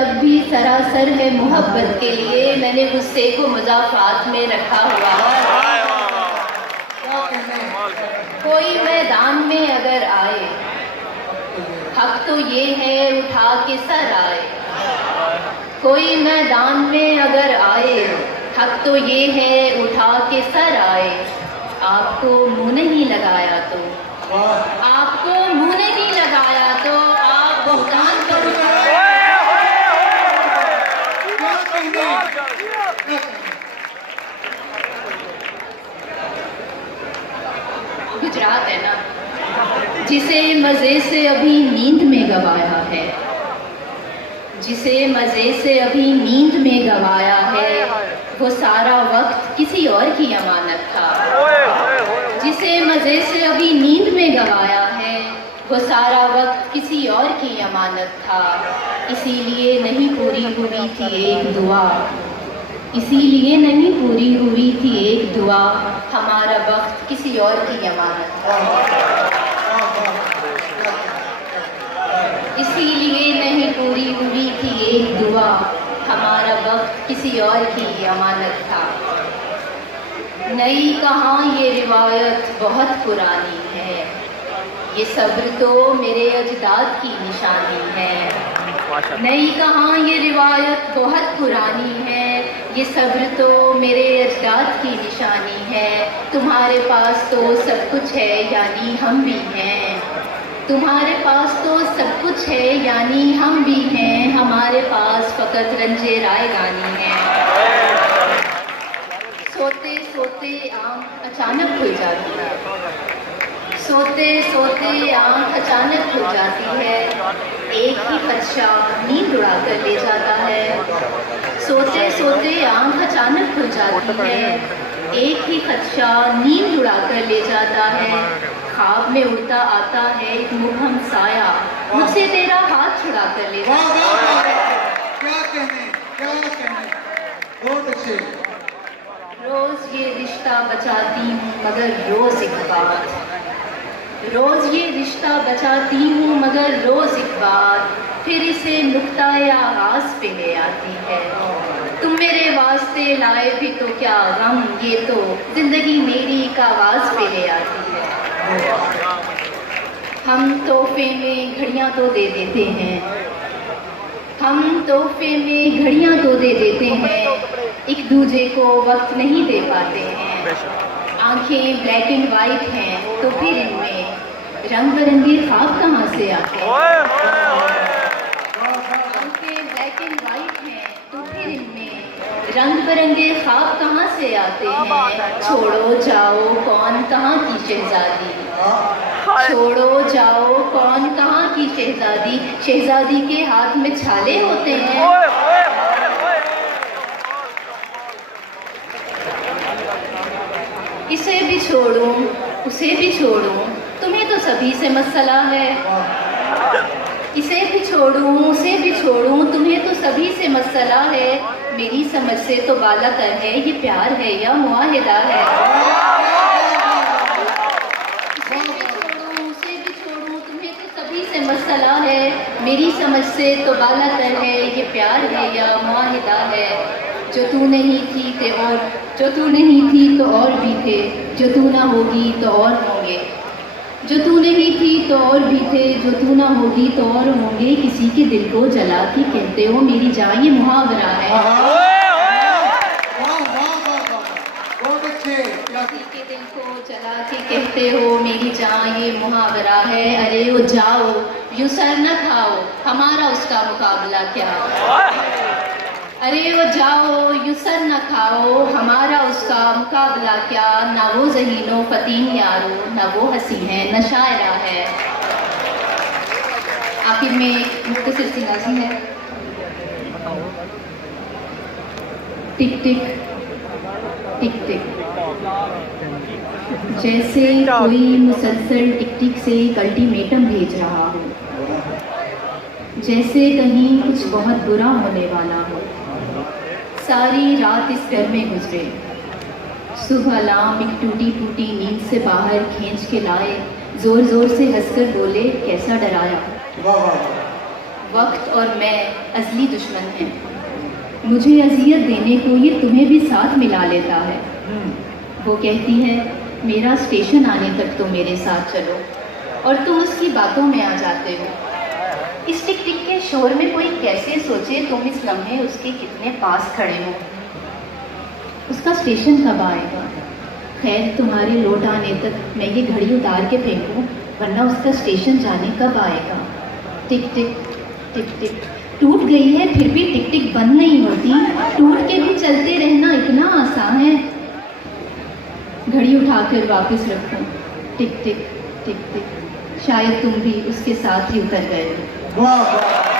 लब भी सरासर है मोहब्बत के लिए, मैंने गुस्से को मुज़ाफ़ात में रखा हुआ है। कोई मैदान में अगर आए, हक तो ये है उठा के सर आए। कोई मैदान में अगर आए, हक तो ये है उठा के सर आए। आपको मुंह नहीं लगाया तो, आपको मुंह नहीं लगाया तो आप भुगतान करो। गुजरात है ना, जिसे मज़े से अभी नींद में गवाया है, जिसे मज़े से अभी नींद में गवाया है, वो सारा वक्त किसी और की अमानत था। जिसे मज़े से अभी नींद में गवाया है, वो सारा वक्त किसी और की अमानत था। इसीलिए नहीं पूरी हुई थी एक दुआ, इसीलिए नहीं पूरी हुई थी एक दुआ, हमारा वक्त किसी और की अमानत था। इसीलिए नहीं पूरी हुई थी एक दुआ, हमारा वक्त किसी और की अमानत था। नई कहाँ ये रिवायत बहुत पुरानी है, ये सब्र तो मेरे अजदाद की निशानी है। नई कहाँ ये रिवायत बहुत पुरानी है, ये सब्र तो मेरे अजदाद की निशानी है। तुम्हारे पास तो सब कुछ है यानी हम भी हैं, तुम्हारे पास तो सब कुछ है यानी हम भी हैं, हमारे पास फ़कत रंजे रायगानी है। सोते सोते आँख अचानक खुल जाती है, सोते सोते आँख अचानक खुल जाती है, एक ही खदशा नींद उड़ा कर ले जाता है। सोते सोते आँख अचानक खुल जाती है, एक ही खदशा नींद उड़ा कर ले जाता है। ख्वाब में उड़ता आता है एक मुबहम साया, मुझसे तेरा हाथ छुड़ा कर ले जाता है। क्या कहने, क्या कहने, बहुत अच्छे। रोज़ ये रिश्ता बचाती हूँ मगर रोज़ एक बात, रोज़ ये रिश्ता बचाती हूँ मगर रोज़ एक बात, फिर इसे नुक्ता-ए आगाज़ पे ले आती है। तुम मेरे वास्ते लाए भी तो क्या गम, ये तो ज़िंदगी मेरी एक आवाज़ पे ले आती है। हम तोहफे में घड़ियाँ तो दे देते हैं, हम तोहफे में घड़ियाँ तो दे देते हैं, एक दूजे को वक्त नहीं दे पाते हैं। आंखें ब्लैक एंड वाइट हैं तो फिर इनमें रंग बिरंगे ख्वाब कहाँ से आते हैं। आंखें ब्लैक एंड वाइट हैं तो फिर इनमें रंग बिरंगे ख्वाब कहाँ से आते हैं। छोड़ो जाओ कौन कहाँ की शहजादी, छोड़ो जाओ कौन कहाँ की शहजादी, शहजादी के हाथ में छाले होते हैं। इसे भी छोड़ूं उसे भी छोड़ूं, तुम्हें तो सभी से मसला है। इसे भी छोड़ूं उसे भी छोड़ूं, तुम्हें तो सभी से मसला है। मेरी समझ से तो बाला कर है, ये प्यार है या मुआहिदा है। इसे भी छोड़ूं उसे भी छोड़ूं, तुम्हें तो सभी से मसला है। मेरी समझ से तो बाला कर है, ये प्यार है या मुआहिदा है। जो तू नहीं थी थे और जो तू नहीं थी तो और भी थे, जो तू ना होगी तो और होंगे। जो तू नहीं थी तो और भी थे, जो तू ना होगी तो और होंगे। किसी के दिल को जला के कहते हो मेरी जान, ये मुहावरा है। किसी के दिल को जला के कहते हो मेरी जान, ये मुहावरा है। अरे वो जाओ यूं सर न खाओ, हमारा उसका मुकाबला क्या। अरे वो जाओ यूं सर न खाओ, हमारा उसका मुकाबला क्या। ना वो ज़हीनो फ़तीन यारो, ना वो हंसी है न शायरा है। आखिर में मुख्तसर सी नाज़िम है। टिक टिक टिक टिक, जैसे कोई मुसलसल टिक टिक से एक अल्टीमेटम भेज रहा हो, जैसे कहीं कुछ बहुत बुरा होने वाला हो। सारी रात इस डर में गुजरे, सुबह अलार्म एक टूटी फूटी नींद से बाहर खींच के लाए। जोर जोर से हंसकर बोले कैसा डराया। वक्त और मैं असली दुश्मन हैं। मुझे अजियत देने को ये तुम्हें भी साथ मिला लेता है। वो कहती है मेरा स्टेशन आने तक तो मेरे साथ चलो, और तुम उसकी बातों में आ जाते हो। इस टिक टिक के शोर में कोई कैसे सोचे तुम इस लम्हे उसके कितने पास खड़े हो। उसका स्टेशन कब आएगा? खैर तुम्हारे लौट आने तक मैं ये घड़ी उतार के फेंकूं, वरना उसका स्टेशन जाने कब आएगा। टिक टिक टिक टिक टूट गई है फिर भी टिक टिक बंद नहीं होती। टूट के भी चलते रहना इतना आसान है। घड़ी उठाकर वापस रखूं। टिक टिक टिक टिक शायद तुम भी उसके साथ ही उतर गए हो। वाह वाह।